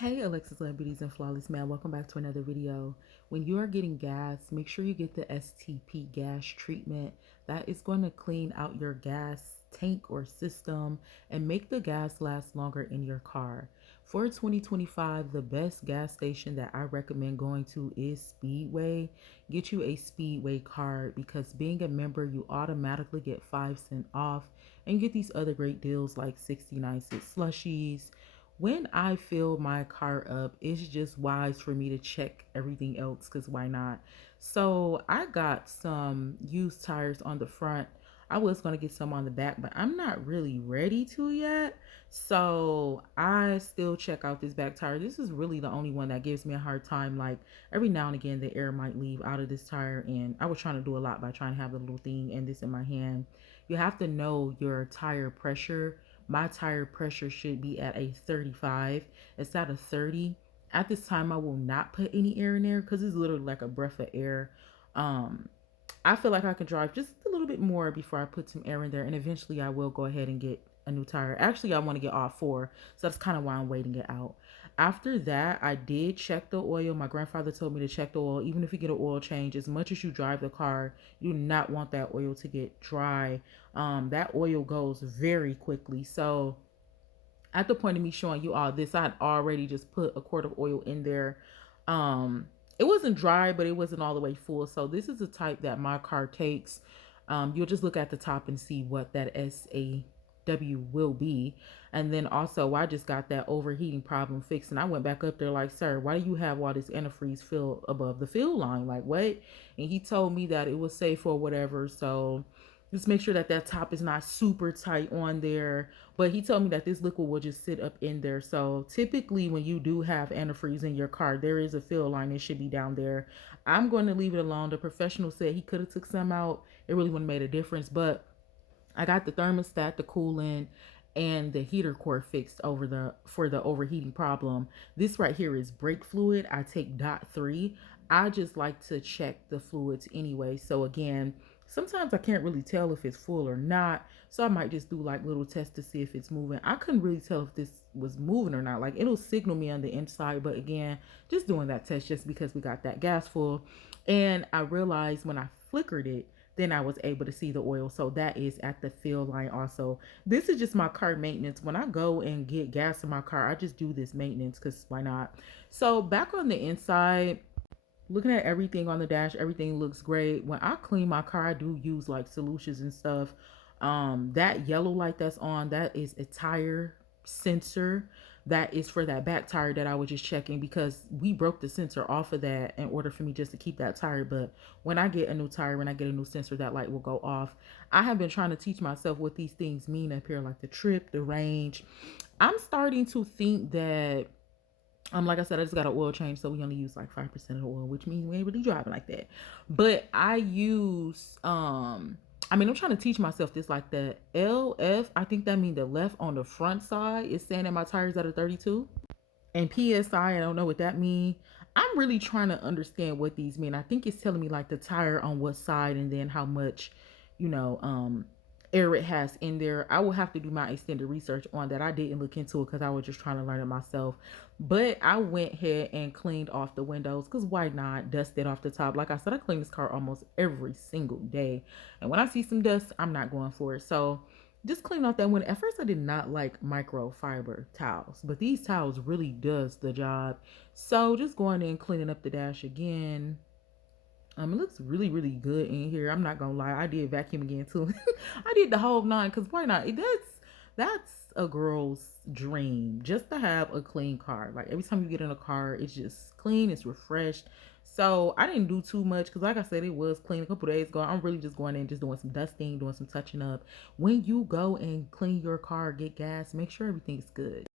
Hey Alexus Beauties and Flawless Man, welcome back to another video. When you are getting gas, make sure you get the STP gas treatment. That is going to clean out your gas tank or system and make the gas last longer in your car. For 2025, the best gas station that I recommend going to is Speedway. Get you a Speedway card because being a member, you automatically get 5 cents off and get these other great deals like 69-cent slushies. When I fill my car up, it's just wise for me to check everything else because why not? So I got some used tires on the front. I was going to get some on the back, but I'm not really ready to yet. So I still check out this back tire. This is really the only one that gives me a hard time. Like every now and again, the air might leave out of this tire. And I was trying to do a lot by trying to have the little thing and this in my hand. You have to know your tire pressure. My tire pressure should be at a 35. It's at a 30. At this time, I will not put any air in there because it's literally like a breath of air. Um, I feel like I can drive just a little bit more before I put some air in there, and eventually I will go ahead and get a new tire. Actually, I want to get all four, so that's kind of why I'm waiting it out. After that, I did check the oil. My grandfather told me to check the oil. Even if you get an oil change, as much as you drive the car, you do not want that oil to get dry. That oil goes very quickly. So at the point of me showing you all this, I had already just put a quart of oil in there. It wasn't dry, but it wasn't all the way full. So this is the type that my car takes. You'll just look at the top and see what that SAW will be. And then also, I just got that overheating problem fixed. And I went back up there like, sir, why do you have all this antifreeze fill above the fill line? Like, what? And he told me that it was safe or whatever. So just make sure that that top is not super tight on there. But he told me that this liquid will just sit up in there. So typically when you do have antifreeze in your car, there is a fill line. It should be down there. I'm going to leave it alone. The professional said he could have took some out. It really wouldn't have made a difference. But I got the thermostat, the coolant, and the heater core fixed for the overheating problem. This right here is brake fluid. I take .3. I just like to check the fluids anyway. So again, sometimes I can't really tell if it's full or not. So I might just do like little tests to see if it's moving. I couldn't really tell if this was moving or not. Like it'll signal me on the inside, but again, just doing that test just because we got that gas full. And I realized when I flickered it, then I was able to see the oil. So that is at the fill line also. This is just my car maintenance. When I go and get gas in my car, I just do this maintenance because why not? So back on the inside, looking at everything on the dash, everything looks great. When I clean my car, I do use like solutions and stuff. That yellow light that's on, that is a tire sensor. That is for that back tire that I was just checking because we broke the sensor off of that in order for me just to keep that tire. But when I get a new tire, when I get a new sensor, that light will go off. I have been trying to teach myself what these things mean up here, like the trip, the range. I'm starting to think that like I said, I just got an oil change, so we only use like 5% of the oil, which means we ain't really driving like that. But I use I'm trying to teach myself this, like the LF, I think that means the left on the front side is saying that my tires at a 32. And PSI, I don't know what that means. I'm really trying to understand what these mean. I think it's telling me like the tire on what side and then how much, you know, air it has in there. I will have to do my extended research on that. I didn't look into it because I was just trying to learn it myself. But I went ahead and cleaned off the windows because why not? Dusted off the top. Like I said, I clean this car almost every single day. And when I see some dust, I'm not going for it. So just clean off that window. At first, I did not like microfiber towels, but these towels really does the job. So just going in and cleaning up the dash again. It looks really, really good in here. I'm not gonna lie. I did vacuum again too. I did the whole nine because why not? That's a girl's dream, just to have a clean car. Like every time you get in a car, it's just clean, it's refreshed. So I didn't do too much because, like I said, it was clean a couple days ago. I'm really just going in, just doing some dusting, doing some touching up. When you go and clean your car, get gas, make sure everything's good.